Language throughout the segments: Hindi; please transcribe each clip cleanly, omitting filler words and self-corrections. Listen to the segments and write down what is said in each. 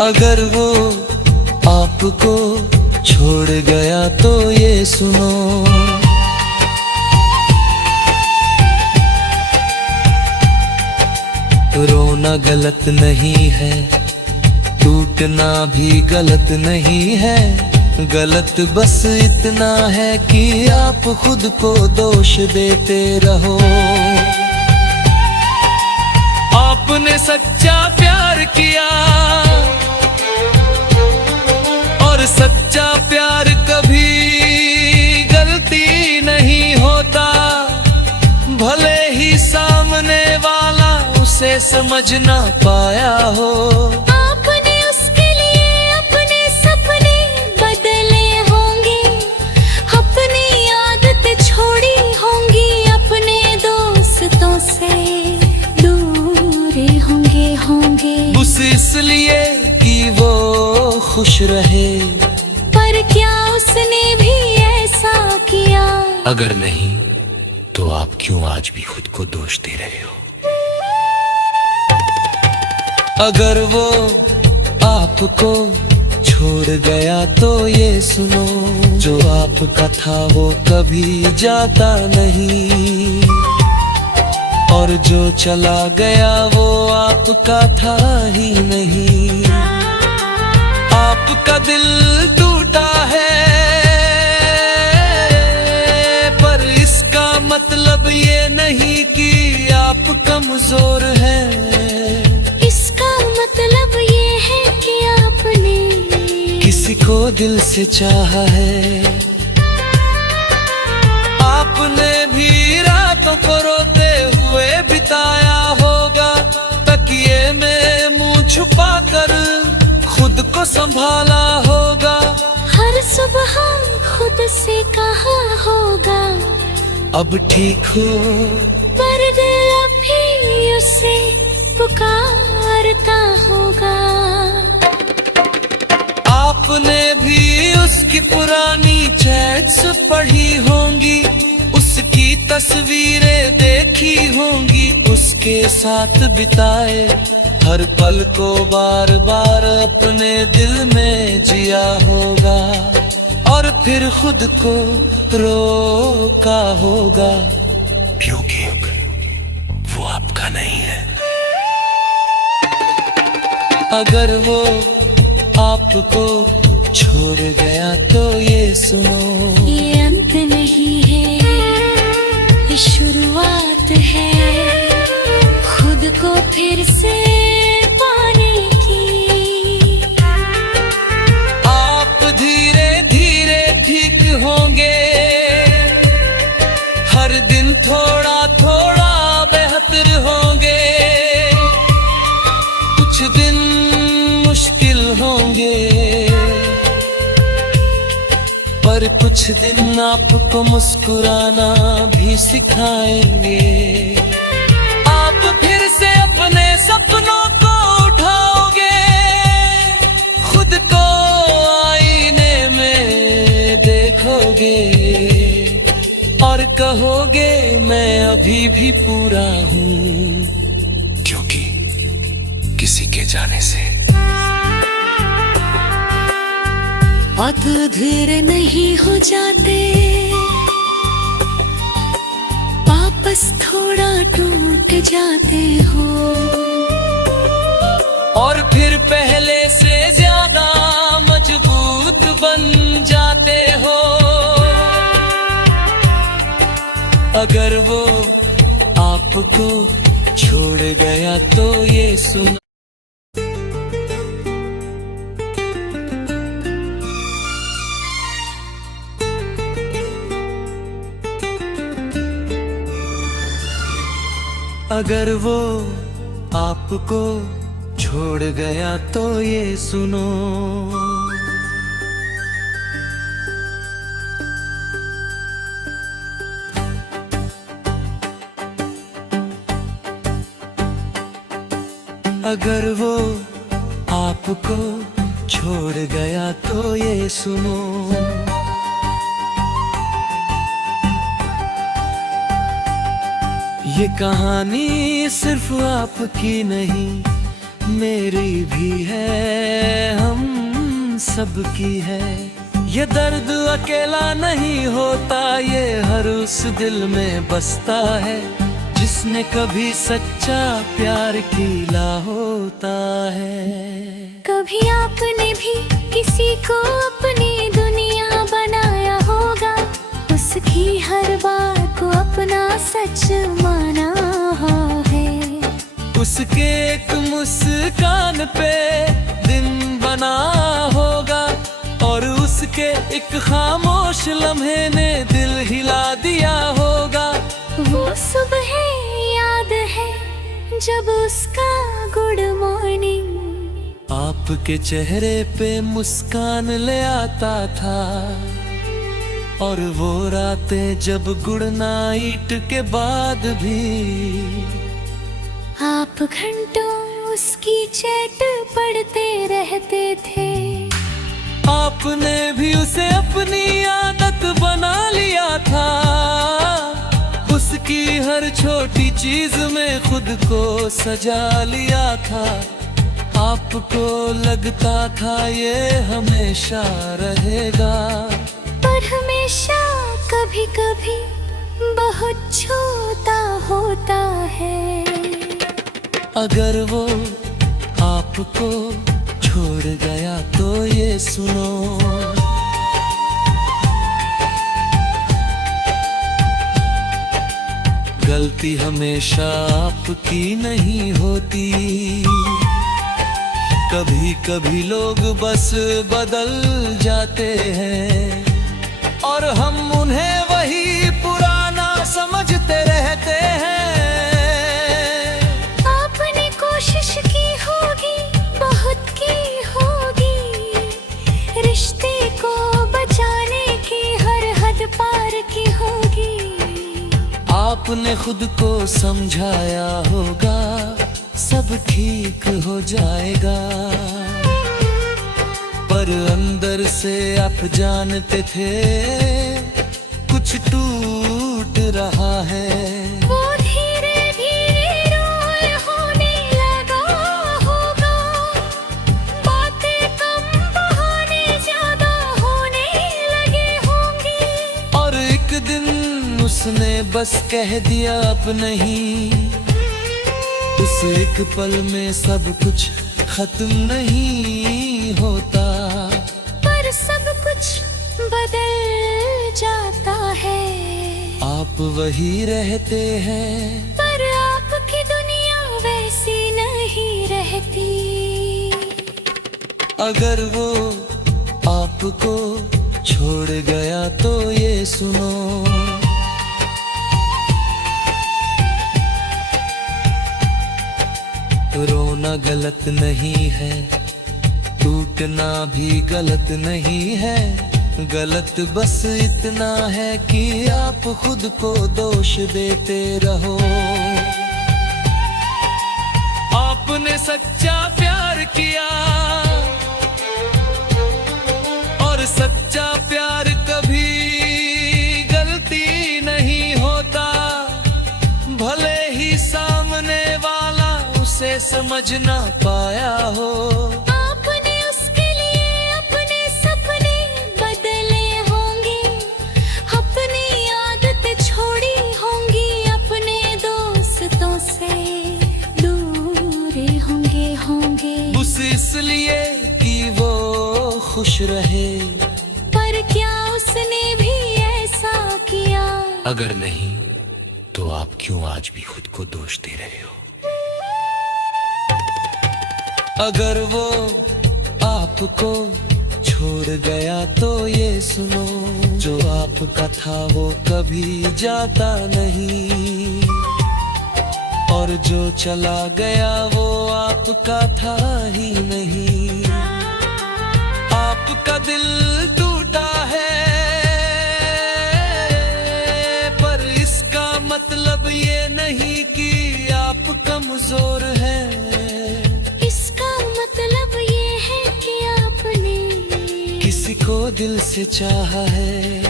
अगर वो आपको छोड़ गया तो ये सुनो, रोना गलत नहीं है, टूटना भी गलत नहीं है। गलत बस इतना है कि आप खुद को दोष देते रहो। आपने सच्चा प्यार किया और सच्चा प्यार कभी गलती नहीं होता, भले ही सामने वाला उसे समझ ना पाया हो। आपने उसके लिए अपने सपने बदले होंगे, अपनी आदतें छोड़ी होंगी, अपने दोस्तों से दूर होंगे। उस इसलिए कि वो खुश रहे, पर क्या उसने भी ऐसा किया? अगर नहीं तो आप क्यों आज भी खुद को दोष दे रहे हो? अगर वो आपको छोड़ गया तो ये सुनो, जो आपका था वो कभी जाता नहीं, और जो चला गया वो आपका था ही नहीं। आपका दिल टूटा है, पर इसका मतलब ये नहीं कि आप कमजोर हैं। इसका मतलब ये है कि आपने किसी को दिल से चाहा है। आपने भी रातों को रोते हुए बिताया होगा, तकिए में मुंह छुपाकर खुद को संभाला होगा। हर सुबह खुद से कहा होगा अब ठीक हो, पर दिल अब भी उसे पुकारता होगा। आपने भी उसकी पुरानी चैट्स पढ़ी होंगी, उसकी तस्वीरें देखी होंगी, उसके साथ बिताए हर पल को बार बार अपने दिल में जिया होगा, और फिर खुद को रोका होगा, क्योंकि वो आपका नहीं है। अगर वो आपको छोड़ गया तो ये सुनो, ये अंत नहीं है, ये शुरुआत है खुद को फिर से पाने की। आप धीरे धीरे ठीक होंगे, हर दिन थोड़ा थोड़ा बेहतर होंगे। कुछ दिन मुश्किल होंगे, पर कुछ दिन आपको मुस्कुराना भी सिखाएंगे। आप फिर से अपने सपनों को उठाओगे, खुद को आईने में देखोगे, और कहोगे मैं अभी भी पूरा हूँ, क्योंकि किसी के जाने से बात धीरे नहीं हो जाते, वापस थोड़ा टूट जाते हो, और फिर पहले से ज्यादा मजबूत बन जाते हो। अगर वो आपको छोड़ गया तो ये सुनो, अगर वो आपको छोड़ गया तो ये सुनो, अगर वो आपको छोड़ गया तो ये सुनो, ये कहानी सिर्फ आपकी नहीं, मेरी भी है, हम सबकी है। ये दर्द अकेला नहीं होता, ये हर उस दिल में बसता है जिसने कभी सच्चा प्यार किया होता है। कभी आपने भी किसी को अपनी दुनिया बनाया होगा, उसकी हर बात को अपना सच माना है। उसके एक मुस्कान पे दिन बना होगा, और उसके एक खामोश लम्हे ने दिल हिला दिया होगा। वो सुबह याद है जब उसका गुड मॉर्निंग आपके चेहरे पे मुस्कान ले आता था, और वो रातें जब गुड नाइट के बाद भी आप घंटों उसकी चैट पढ़ते रहते थे। आपने भी उसे अपनी आदत बना लिया था, उसकी हर छोटी चीज में खुद को सजा लिया था। आपको लगता था ये हमेशा रहेगा, पर हमेशा कभी कभी बहुत छोटा होता है। अगर वो आपको छोड़ गया तो ये सुनो, गलती हमेशा आपकी नहीं होती। कभी कभी लोग बस बदल जाते हैं, और हम उन्हें वही पुराना समझते रहते हैं। आपने कोशिश की होगी, बहुत की होगी, रिश्ते को बचाने की हर हद पार की होगी। आपने खुद को समझाया होगा, सब ठीक हो जाएगा, पर अंदर से आप जानते थे कुछ टूट रहा है। वो धीरे धीरे रोल होने लगा होगा, बातें कम बहाने ज्यादा होने लगे होंगे। और एक दिन उसने बस कह दिया अब नहीं, उस एक पल में सब कुछ खत्म नहीं होता, पर सब कुछ बदल जाता है। आप वही रहते हैं, पर आपकी दुनिया वैसी नहीं रहती। अगर वो आपको छोड़ गया तो ये सुनो, रोना गलत नहीं है, टूटना भी गलत नहीं है। गलत बस इतना है कि आप खुद को दोष देते रहो। आपने सच्चा प्यार किया, और सच्चा प्यार कभी गलती नहीं होता, भले ही सामने वाला उसे समझ ना पाया हो। आपने उसके लिए अपने सपने बदले होंगे, अपनी आदतें छोड़ी होंगी, अपने दोस्तों से दूर होंगे। उस इसलिए कि वो खुश रहे, पर क्या उसने भी ऐसा किया? अगर नहीं तो आप क्यों आज भी खुद को दोष दे रहे हो? अगर वो आपको छोड़ गया तो ये सुनो, जो आपका था वो कभी जाता नहीं, और जो चला गया वो आपका था ही नहीं। आपका दिल टूटा है, पर इसका मतलब ये नहीं कि आप कमजोर हैं। इसका मतलब ये है कि आपने किसी को दिल से चाहा है।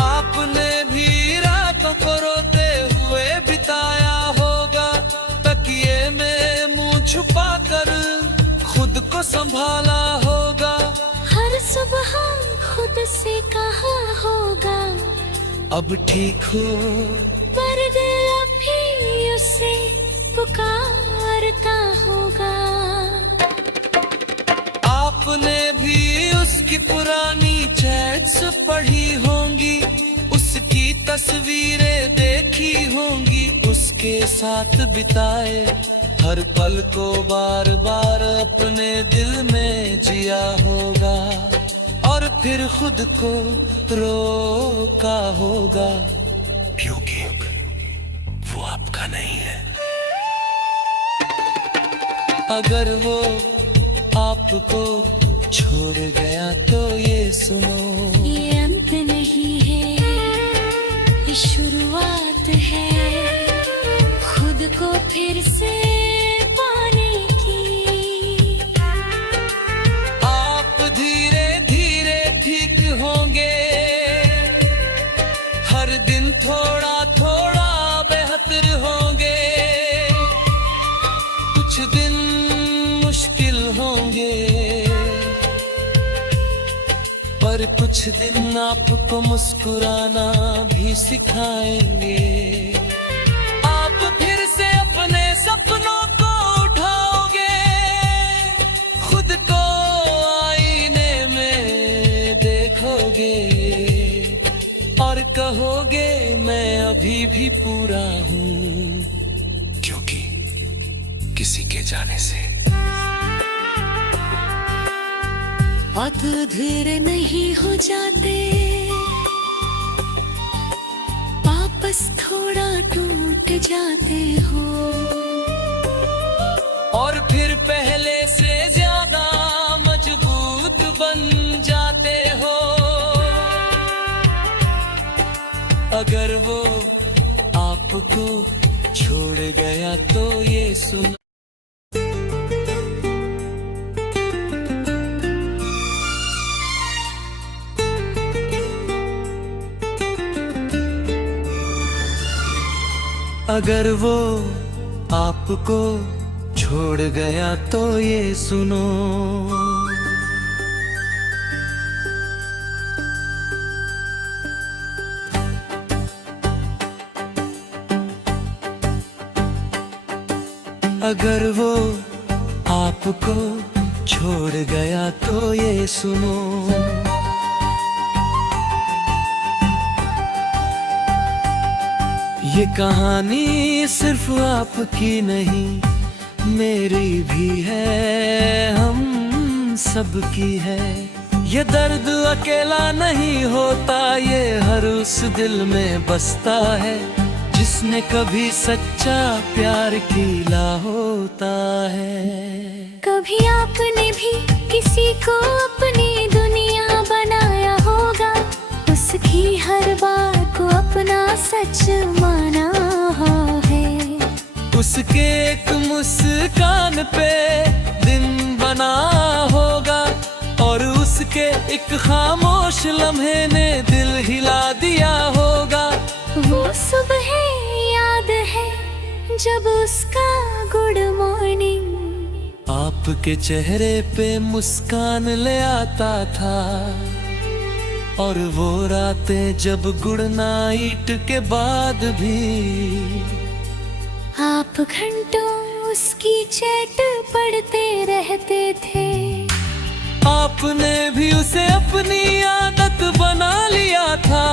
आपने भी रातों को रोते हुए बिताया होगा, तकिए में संभाला होगा। हर सुबह खुद से कहा होगा अब ठीक हो, पर दिल अभी उसे पुकारता होगा। आपने भी उसकी पुरानी चैट्स पढ़ी होंगी, उसकी तस्वीरें देखी होंगी, उसके साथ बिताए हर पल को बार बार अपने दिल में जिया होगा। और फिर खुद को रोका होगा, क्योंकि वो आपका नहीं है। अगर वो आपको छोड़ गया तो ये सुनो, ये अंत नहीं है, ये शुरुआत है खुद को फिर से पाने की। आप धीरे धीरे ठीक होंगे, हर दिन थोड़ा थोड़ा बेहतर होंगे। कुछ दिन मुश्किल होंगे, पर कुछ दिन आपको मुस्कुराना भी सिखाएंगे। आप फिर से अपने सपनों को उठाओगे, खुद को आईने में देखोगे और कहोगे मैं अभी भी पूरा हूँ, क्योंकि किसी के जाने से बात धीरे नहीं हो जाते, वापस थोड़ा टूट जाते हो, और फिर पहले से ज्यादा मजबूत बन जाते हो। अगर वो आपको छोड़ गया तो ये सुनो, अगर वो आपको छोड़ गया तो ये सुनो, अगर वो आपको छोड़ गया तो ये सुनो। ये कहानी सिर्फ आपकी नहीं, मेरी भी है, हम सबकी है। ये दर्द अकेला नहीं होता, ये हर उस दिल में बसता है जिसने कभी सच्चा प्यार किया होता है। कभी आपने भी किसी को अपनी दुनिया बनाया होगा, उसकी हर बात को अपना सच माना है। उसके एक मुस्कान पे दिन बना होगा, और उसके एक खामोश लम्हे ने दिल हिला दिया होगा। वो सुबह याद है जब उसका गुड मॉर्निंग आपके चेहरे पे मुस्कान ले आता था, और वो रातें जब गुड नाइट के बाद भी आप घंटों उसकी चैट पढ़ते रहते थे। आपने भी उसे अपनी आदत बना लिया था,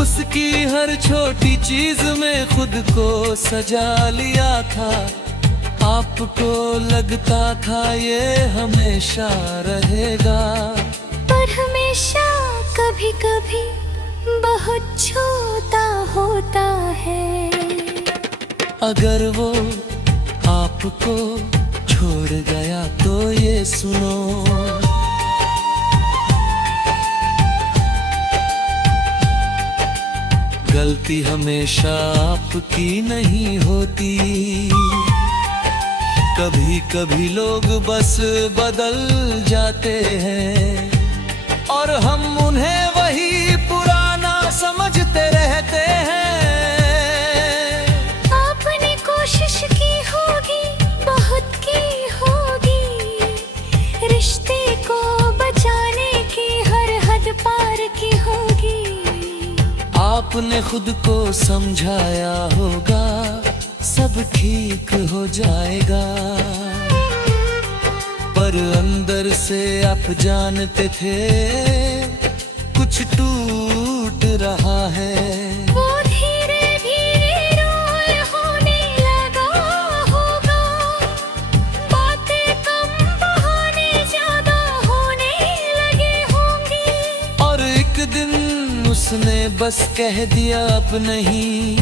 उसकी हर छोटी चीज में खुद को सजा लिया था। आपको लगता था ये हमेशा रहेगा, पर हमेशा कभी कभी बहुत छोटा होता है। अगर वो आपको छोड़ गया तो ये सुनो, गलती हमेशा आपकी नहीं होती। कभी कभी लोग बस बदल जाते हैं, और हम उन्हें वही पुराना समझते रहते हैं। आपने कोशिश की होगी, बहुत की होगी, आपने खुद को समझाया होगा सब ठीक हो जाएगा, पर अंदर से आप जानते थे कुछ टूट रहा है। वो धीरे धीरे रोल होने लगा होगा, बातें कम बहाने ज्यादा होने लगे होंगे। और एक दिन उसने बस कह दिया अब नहीं,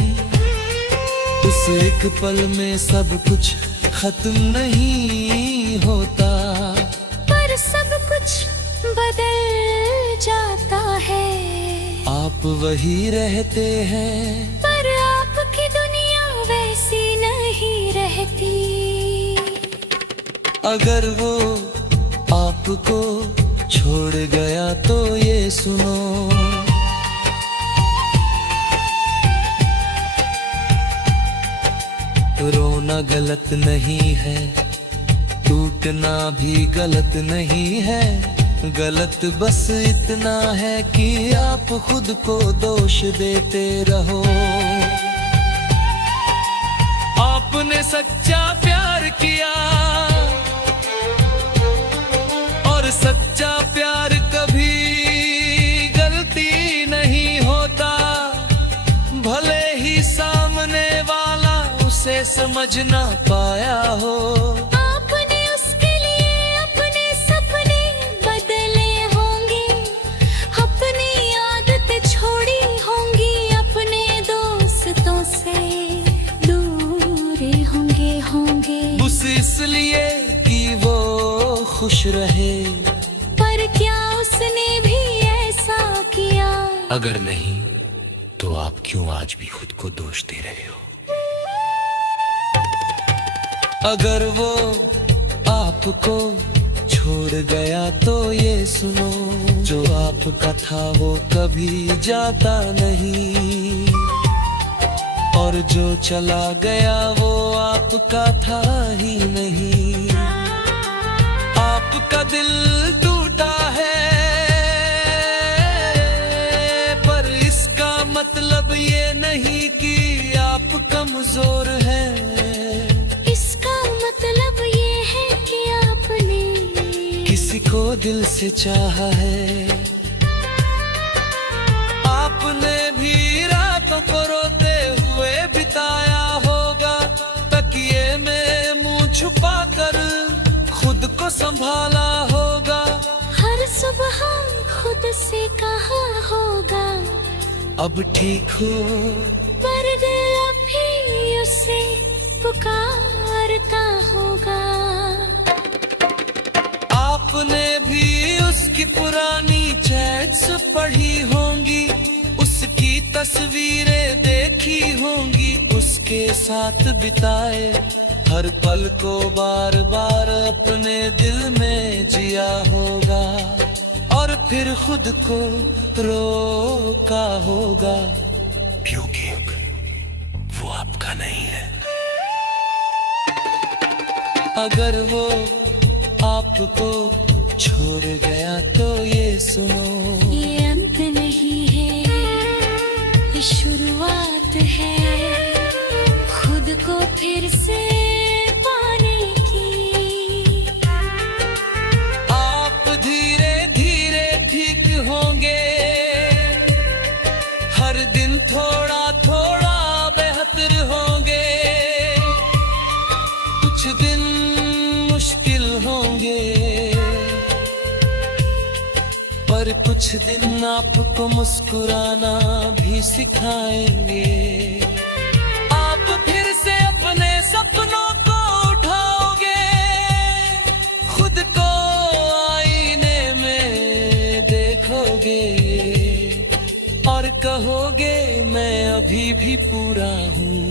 उस एक पल में सब कुछ खत्म नहीं होता, पर सब कुछ बदल जाता है। आप वही रहते हैं, पर आपकी दुनिया वैसी नहीं रहती। अगर वो आपको छोड़ गया तो ये सुनो, रोना गलत नहीं है, टूटना भी गलत नहीं है, गलत बस इतना है कि आप खुद को दोष देते रहो। आपने सच्चा प्यार किया और सच्चा प्यार कभी गलती नहीं होता, भले ही सामने वाला उसे समझ ना पाया हो। आपने उसके लिए अपने सपने बदले होंगे, अपनी आदतें छोड़ी होंगी, अपने दोस्तों से दूर होंगे। बस इसलिए कि वो खुश रहे, पर क्या उसने भी ऐसा किया? अगर नहीं तो आप क्यों आज भी खुद को दोष दे रहे हो? अगर वो आपको छोड़ गया तो ये सुनो, जो आपका था वो कभी जाता नहीं, और जो चला गया वो आपका था ही नहीं। आपका दिल टूटा है, पर इसका मतलब ये नहीं कि आप कमजोर हैं। इसका मतलब ये है कि आपने किसी को दिल से चाहा है। आपने भी रातों को रोते हुए बिताया होगा, तकिए में मुंह छुपाकर खुद को संभाला होगा। हर सुबह खुद से कहा होगा अब ठीक हो, पर दिल अभी उसे पुकारता होगा। आपने भी उसकी पुरानी चैट्स पढ़ी होंगी, उसकी तस्वीरें देखी होंगी, उसके साथ बिताए हर पल को बार बार अपने दिल में जिया होगा, और फिर खुद को रोका होगा, क्योंकि वो आपका नहीं है। अगर वो आपको छोड़ गया तो ये सुनो, ये अंत नहीं है, ये शुरुआत है, खुद को फिर से पाने की। आप धीरे धीरे ठीक होंगे, हर दिन थोड़ा थोड़ा बेहतर होंगे। कुछ दिन मुश्किल होंगे, पर कुछ दिन आपको मुस्कुराना भी सिखाएंगे। आप फिर से अपने सपनों को उठाओगे, खुद को आईने में देखोगे, और कहोगे मैं अभी भी पूरा हूँ,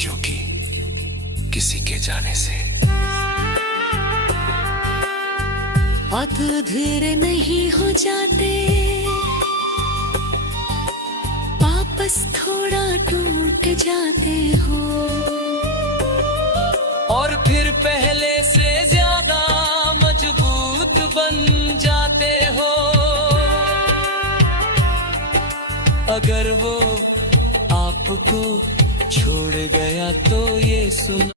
क्योंकि किसी के जाने से बात धीरे नहीं हो जाते, वापस थोड़ा टूट जाते हो, और फिर पहले से ज्यादा मजबूत बन जाते हो। अगर वो आपको छोड़ गया तो ये सुनो।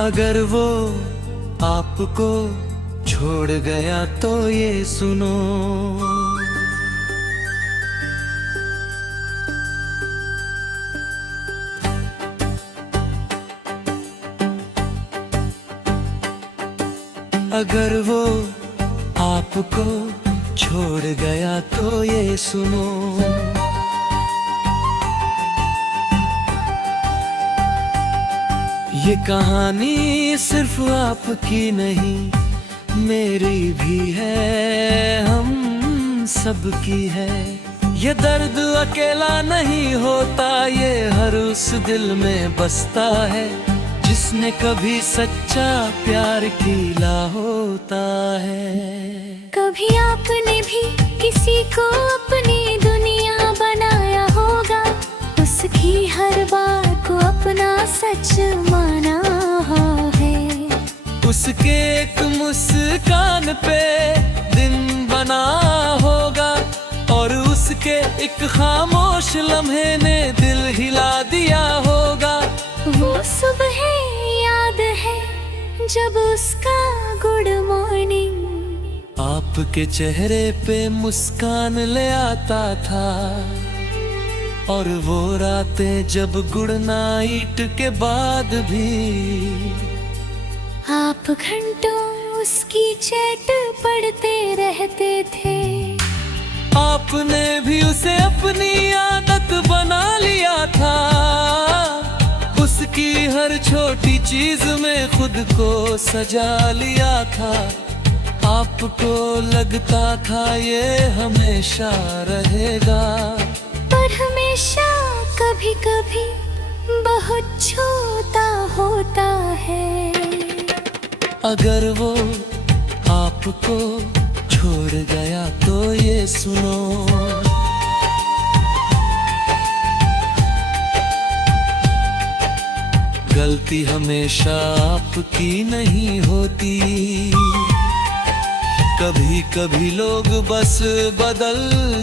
अगर वो आपको छोड़ गया तो ये सुनो। अगर वो आपको छोड़ गया तो ये सुनो। ये कहानी सिर्फ आपकी नहीं, मेरी भी है, हम सबकी है। ये दर्द अकेला नहीं होता, ये हर उस दिल में बसता है जिसने कभी सच्चा प्यार किया होता है। कभी आपने भी किसी को अपनी दुनिया बनाया होगा, उसकी हर बात को अपना सच माना है। उसके एक मुस्कान पे दिन बना होगा, और उसके एक खामोश लम्हे ने दिल हिला दिया होगा। वो सुबह याद है जब उसका गुड मॉर्निंग आपके चेहरे पे मुस्कान ले आता था, और वो रातें जब गुड नाइट के बाद भी आप घंटों उसकी चैट पढ़ते रहते थे। आपने भी उसे अपनी आदत बना लिया था, उसकी हर छोटी चीज में खुद को सजा लिया था। आपको लगता था ये हमेशा रहेगा, पर हमेशा कभी कभी बहुत छोटा होता है। अगर वो आपको छोड़ गया तो ये सुनो। गलती हमेशा आपकी नहीं होती, कभी कभी लोग बस बदल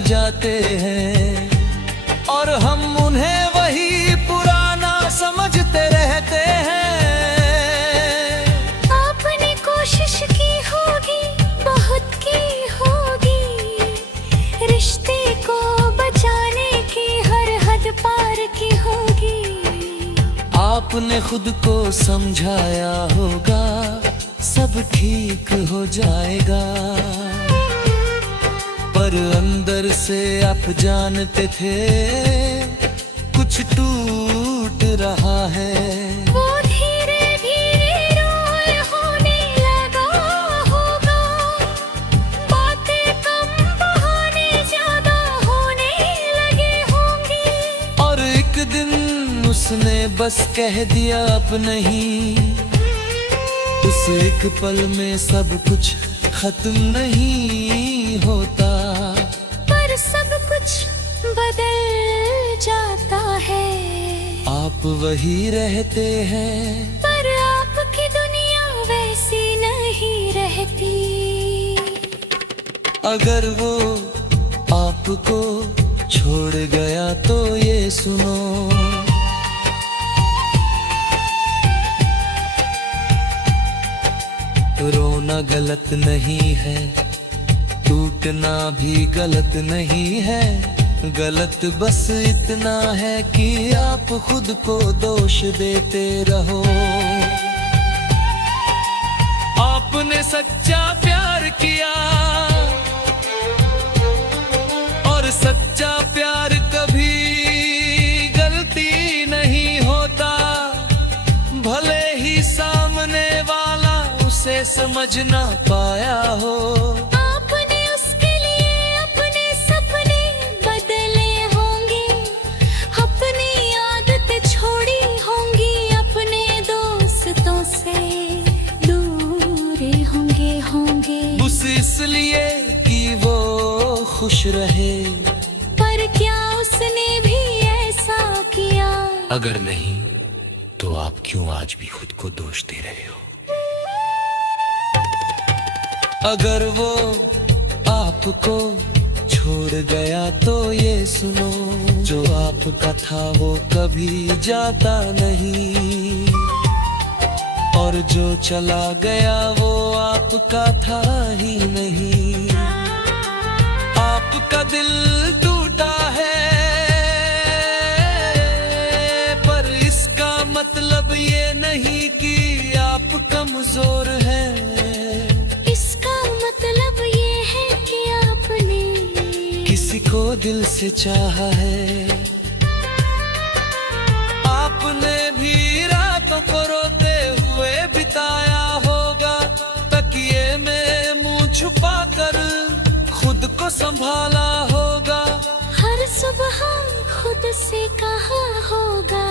जाते हैं, और हम उन्हें वही पुराना समझते रहते हैं। आपने कोशिश की होगी, बहुत की होगी, रिश्ते को बचाने की हर हद पार की होगी। आपने खुद को समझाया होगा, सब ठीक हो जाएगा, पर अंदर से आप जानते थे कुछ टूट रहा है। वो धीरे धीरे रोल होने लगा होगा, बातें कम बहाने ज्यादा होने लगे होंगे, और एक दिन उसने बस कह दिया अब नहीं। उस एक पल में सब कुछ खत्म नहीं होता, पर सब कुछ बदल जाता है। आप वही रहते हैं, पर आपकी दुनिया वैसी नहीं रहती। अगर वो आपको छोड़ गया तो ये सुनो। रोना गलत नहीं है, टूटना भी गलत नहीं है, गलत बस इतना है कि आप खुद को दोष देते रहो। आपने सच्चा प्यार किया, और सच्चा प्यार कभी गलती नहीं होता, भले ही सामने वाला उसे समझ ना पाया हो। आपने उसके लिए अपने सपने बदले होंगे, अपनी आदतें छोड़ी होंगी, अपने दोस्तों से दूर होंगे। उस इसलिए कि वो खुश रहे, पर क्या उसने भी ऐसा किया? अगर नहीं तो आप क्यों आज भी खुद को दोष दे रहे हो? अगर वो आपको छोड़ गया तो ये सुनो, जो आपका था वो कभी जाता नहीं, और जो चला गया वो आपका था ही नहीं। आपका दिल टूटा है, पर इसका मतलब ये नहीं कि आप कमजोर हैं। इसका मतलब ये है कि आपने किसी को दिल से चाहा है। आपने भी रातों को रोते हुए बिताया होगा, तकिए में मुंह छुपा कर खुद को संभाला होगा। हर सुबह खुद से कहा होगा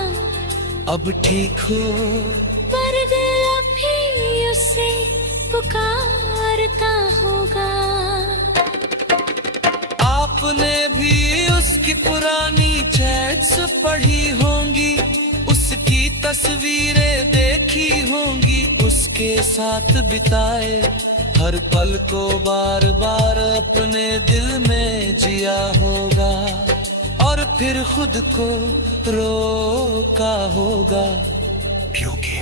अब ठीक हो, पर दिल अभी उसे पुकारता होगा। आपने भी उसकी पुरानी चैट्स पढ़ी होंगी, उसकी तस्वीरें देखी होंगी, उसके साथ बिताए हर पल को बार बार अपने दिल में जिया होगा, और फिर खुद को रोका होगा, क्योंकि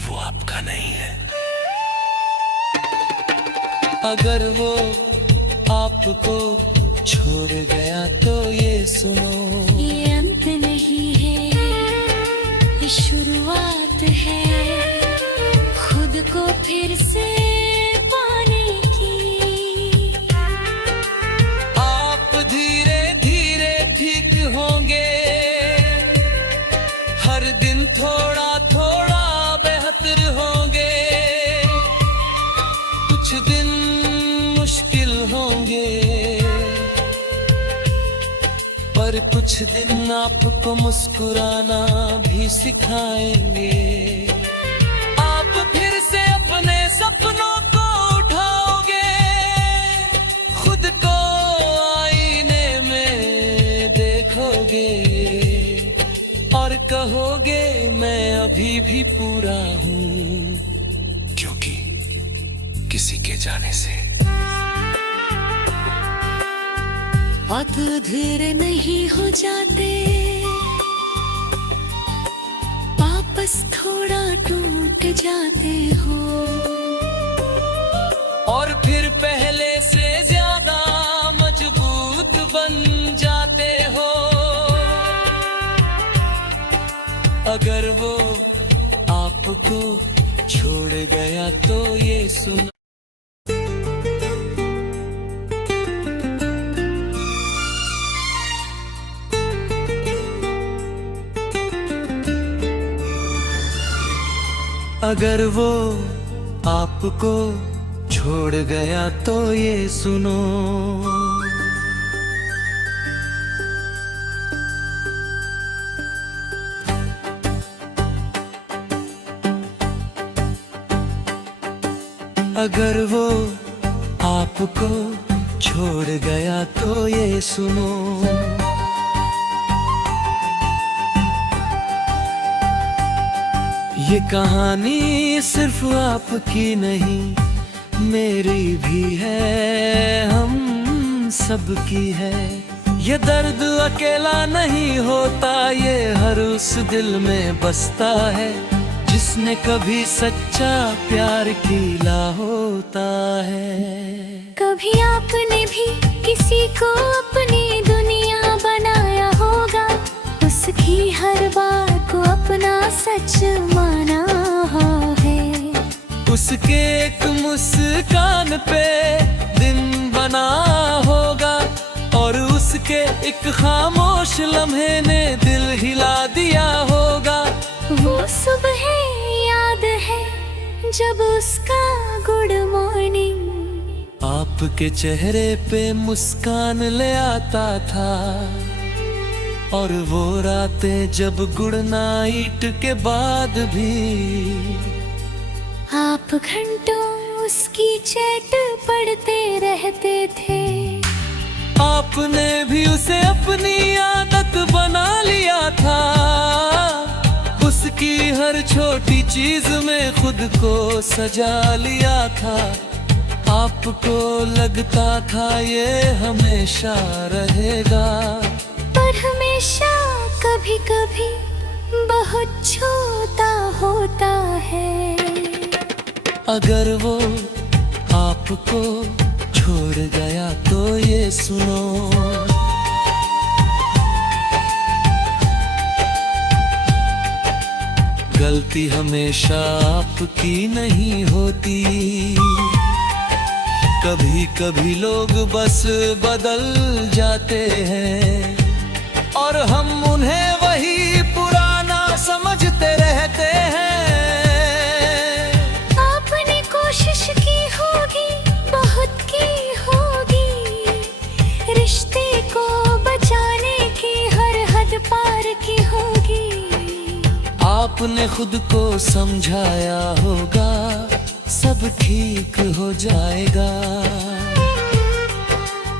वो आपका नहीं है। अगर वो आपको छोड़ गया तो ये सुनो, ये अंत नहीं है, ये शुरुआत है खुद को फिर से पाने की। आप धीरे धीरे ठीक होंगे, हर दिन थोड़ा थोड़ा बेहतर होंगे। कुछ दिन मुश्किल होंगे, पर कुछ दिन आपको मुस्कुराना भी सिखाएंगे। आप फिर से अपने सपनों को उठाओगे, खुद को आईने में देखोगे, और कहोगे मैं अभी भी पूरा हूँ, क्योंकि किसी के जाने से बात धीरे नहीं हो जाते, वापस थोड़ा टूट जाते हो, और फिर पहले से ज्यादा मजबूत बन जाते हो। अगर वो आपको छोड़ गया तो ये सुनो, अगर वो आपको छोड़ गया तो ये सुनो, अगर वो आपको छोड़ गया तो ये सुनो, ये कहानी सिर्फ आपकी नहीं, मेरी भी है, हम सबकी है। ये दर्द अकेला नहीं होता, ये हर उस दिल में बसता है, जिसने कभी सच्चा प्यार किया होता है। कभी आपने भी किसी को अपनी दुनिया बनाया होगा, उसकी हर बात को अपना सच माना है। उसके एक मुस्कान पे दिन बना होगा, और उसके एक खामोश लम्हे ने दिल हिला दिया होगा। वो सुबह याद है जब उसका गुड मॉर्निंग आपके चेहरे पे मुस्कान ले आता था, और वो रातें जब गुड नाइट के बाद भी आप घंटों उसकी चैट पढ़ते रहते थे। आपने भी उसे अपनी आदत बना लिया था, उस हर छोटी चीज में खुद को सजा लिया था। आपको लगता था ये हमेशा रहेगा, पर हमेशा कभी कभी बहुत छोटा होता है। अगर वो आपको छोड़ गया तो ये सुनो, गलती हमेशा आपकी नहीं होती। कभी कभी लोग बस बदल जाते हैं और हम उन्हें वही पुराना समझते रहते हैं। आपने कोशिश की होगी, बहुत की होगी, रिश्ते को बचाने की हर हद पार की होगी। आपने खुद को समझाया होगा सब ठीक हो जाएगा,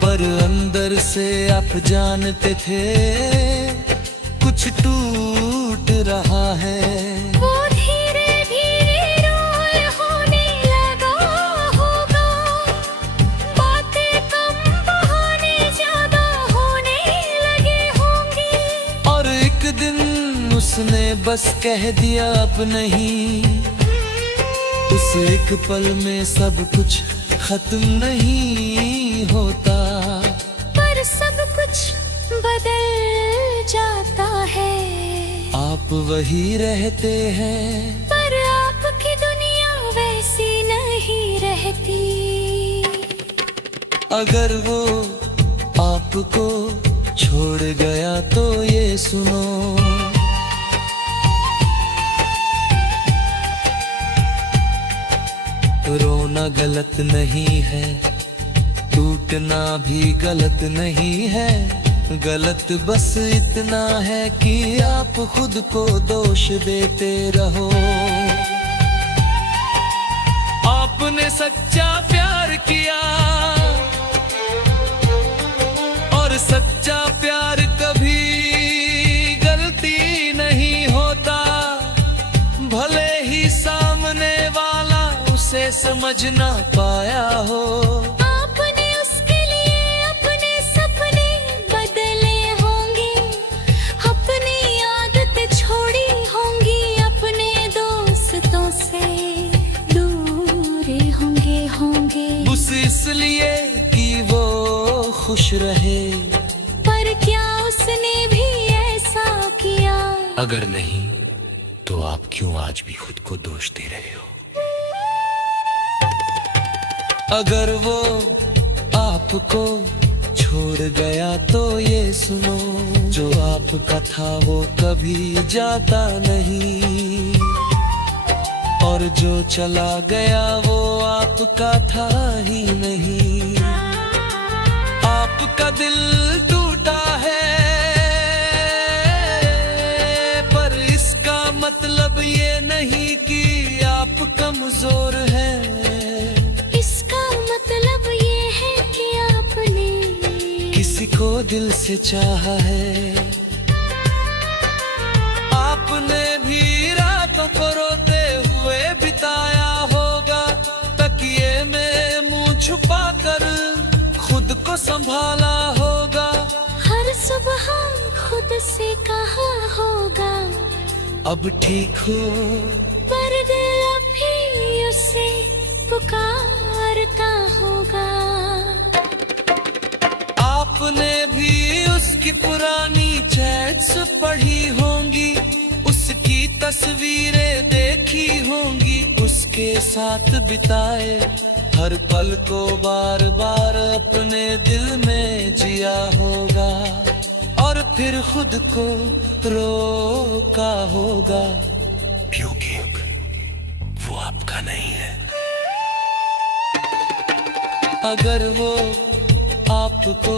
पर अंदर से आप जानते थे कुछ टूट रहा है। वो धीरे धीरे रोल होने लगा होगा, बातें कम बहाने ज्यादा होने लगे होंगे। और एक दिन उसने बस कह दिया अब नहीं, उस एक पल में सब कुछ खत्म नहीं होता, पर सब कुछ बदल जाता है। आप वही रहते हैं, पर आपकी दुनिया वैसी नहीं रहती। अगर वो आपको छोड़ गया तो ये सुनो, रोना गलत नहीं है, टूटना भी गलत नहीं है। गलत बस इतना है कि आप खुद को दोष देते रहो। आपने सच्चा प्यार किया और सच्चा प्यार कभी गलती नहीं होता, भले ही सामने वाला उसे समझ ना पाया हो। आपने उसके लिए अपने सपने बदले होंगे, अपनी आदतें छोड़ी होंगी, अपने दोस्तों से दूर होंगे। उस इसलिए कि वो खुश रहे, पर क्या उसने भी ऐसा किया? अगर नहीं तो आप क्यों आज भी खुद को दोष दे रहे हो? अगर वो आपको छोड़ गया तो ये सुनो, जो आपका था वो कभी जाता नहीं, और जो चला गया वो आपका था ही नहीं। आपका दिल टूटा है, पर इसका मतलब ये नहीं कि आप कमजोर हैं। इसका मतलब ये है कि आपने किसी को दिल से चाहा है। आपने भी रातों को रोते हुए बिताया होगा, तकिए में मुंह छुपाकर खुद को संभाला होगा। हर सुबह खुद से कहा होगा अब ठीक हो, पर दिल अब भी उसे पुकारता होगा। आपने भी उसकी पुरानी चैट्स पढ़ी होंगी, उसकी तस्वीरें देखी होंगी, उसके साथ बिताए हर पल को बार बार अपने दिल में जिया होगा, और फिर खुद को रोका होगा, क्योंकि वो आपका नहीं है। अगर वो आपको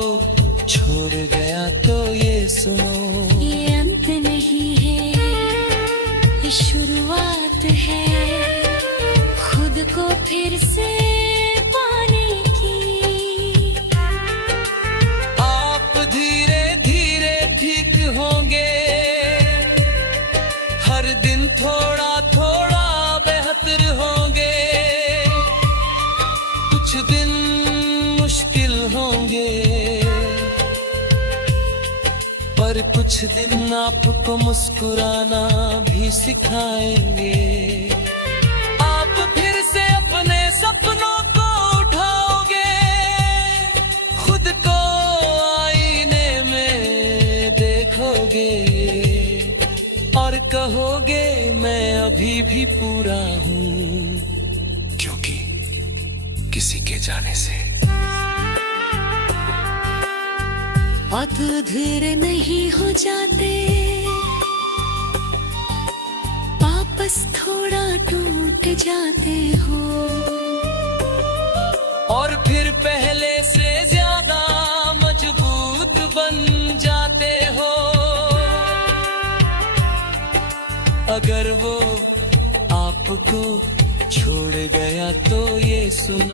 छोड़ गया तो ये सुनो, ये अंत नहीं है, ये शुरुआत है, खुद को फिर से पाने की। आप धीरे धीरे ठीक होंगे, हर दिन थोड़ा दिन मुश्किल होंगे, पर कुछ दिन आपको मुस्कुराना भी सिखाएंगे। आप फिर से अपने सपनों को उठाओगे, खुद को आईने में देखोगे और कहोगे मैं अभी भी पूरा हूँ, क्योंकि किसी के जाने से अधूरे नहीं हो जाते, वापस थोड़ा टूट जाते हो, और फिर पहले से ज्यादा मजबूत बन जाते हो। अगर वो आपको छोड़ गया तो ये सुन